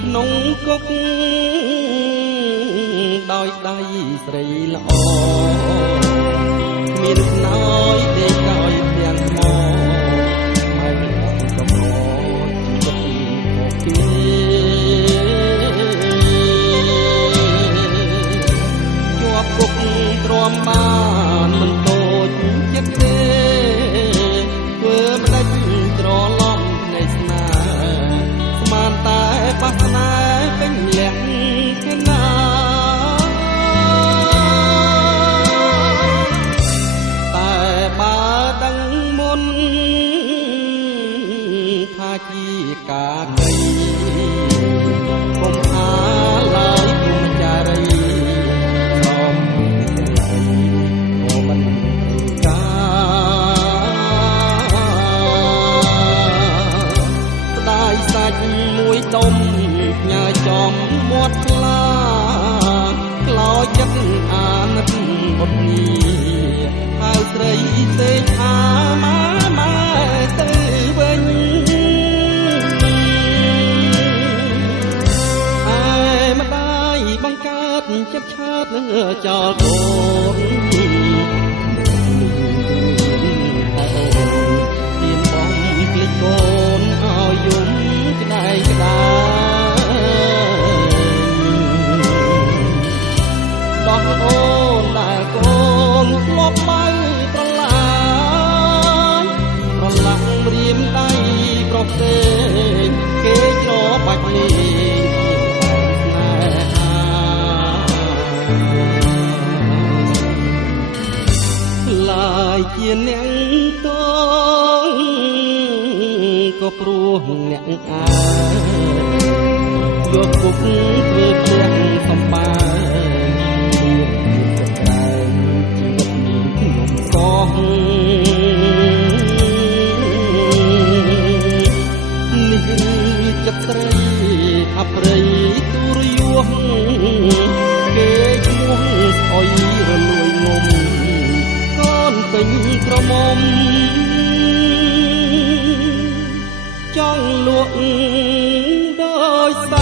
ក្នុងគុកដោយដៃស្រីល្អមានស្នើយដេកដោយទាំងថ្មហើយកំឡោជីវិតពីជាប់គុកទ្រាំបានមិនតូចចិត្តទេធ្វើមិនដេចត្រឡប់នៃស្នេហ៍ស្មានតែបាសនាពេញលក្ខខណៈតែបើដឹងមុនថាជាការគីកុំអាឡើយគុំចារីក៏មិនការស្ដាយសាច់មួយដុំញ៉ាចំមាត់ខ្លាខ្លោចចិត្តអាណិតបុតនីហៅស្រីទេថាម៉ែទៅវិញហើយម្ដាយបង្កើតចិត្តឆាតចោលកូនតែអូនទៀនបងភ្លេចកូនឲ្យយំក្ដៅក្ដៅដោះអូនដែលកូនធ្លាប់បើប្រឡាញប្រឡាក់រៀមដៃប្រទេគេច្របាច់លេងស្នេហាឡាយជាអ្នកតងក៏ព្រោះអ្នកយកគុកធ្វើផ្ទះសម្បាកងនេះចិត្តស្រីអប្រិយទូរយោះគេឈ្មោះស្អុយរលួយងំកូនពេញក្រមុំចង់លក់ដោយសា